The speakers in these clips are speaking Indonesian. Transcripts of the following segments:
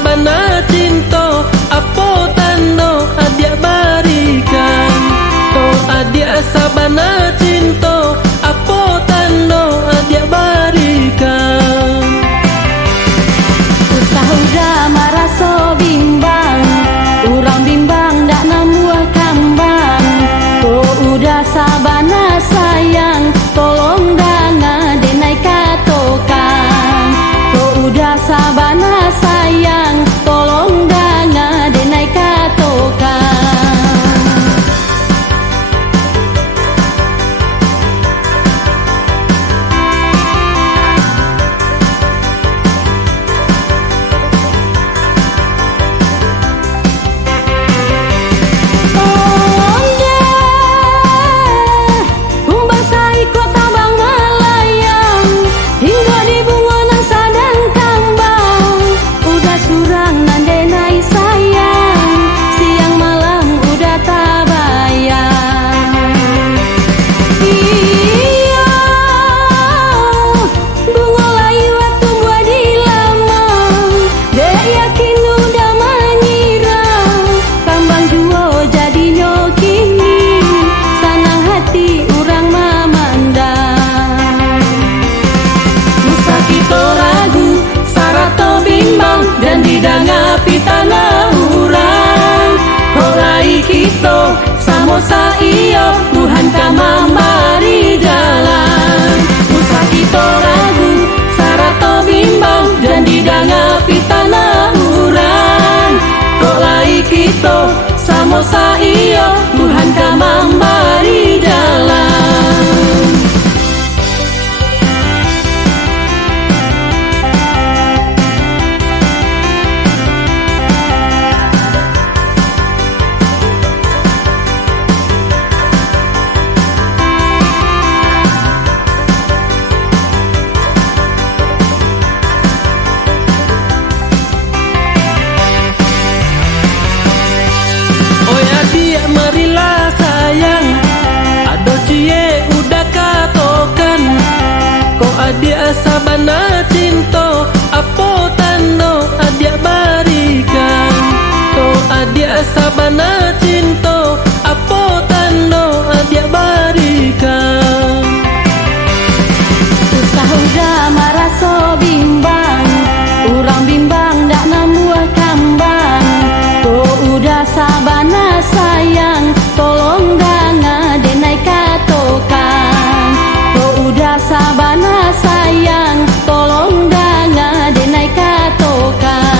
sabana cinta apo tando adia barikan. To adia sabana cinta apo tando adia barikan. Usah udah maraso bimbang, urang bimbang dak namuah kambang. To udah sabana sayang, tolong danga denai katokan. To udah sabana sayang, tolong danga denai katokan. Tanah urang kolai kita samosa iyo Tuhan kama mari jalan. Usah kita ragu sarato bimbang dan didanggapi tanah urang kolai kita samosa iyo Tuhan kama mari jalan. Marilah sayang, ado cie udah katokan. Ko adia sabana cinta, apo tando adia barikan. Ko adia sabana cinta, apo tando adia barikan. Usah udah maraso bimbang, urang bimbang dak namuah kambang. Ko udah sabana sayang, tolong danga denai katokan. To udah sabana sayang, tolong danga denai katokan.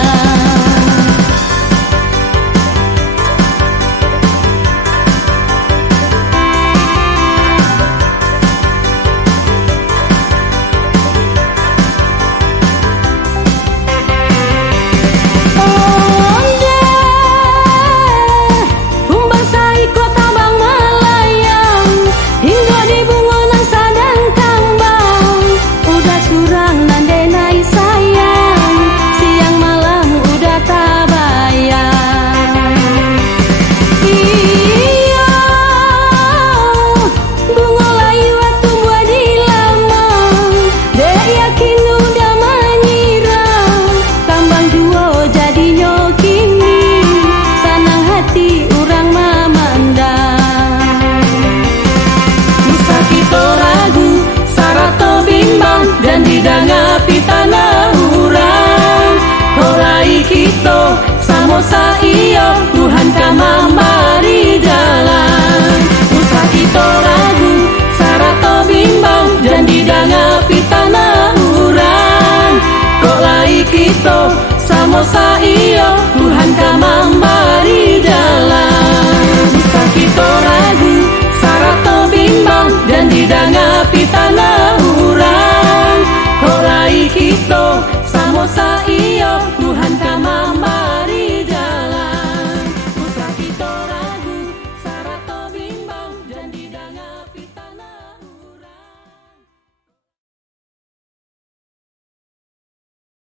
Dan didanggapi tanah urang kolai kita samosa iyo Tuhan kama mari jalan. Usah kita ragu sarato bimbang dan didanggapi tanah urang kolai kita samosa iyo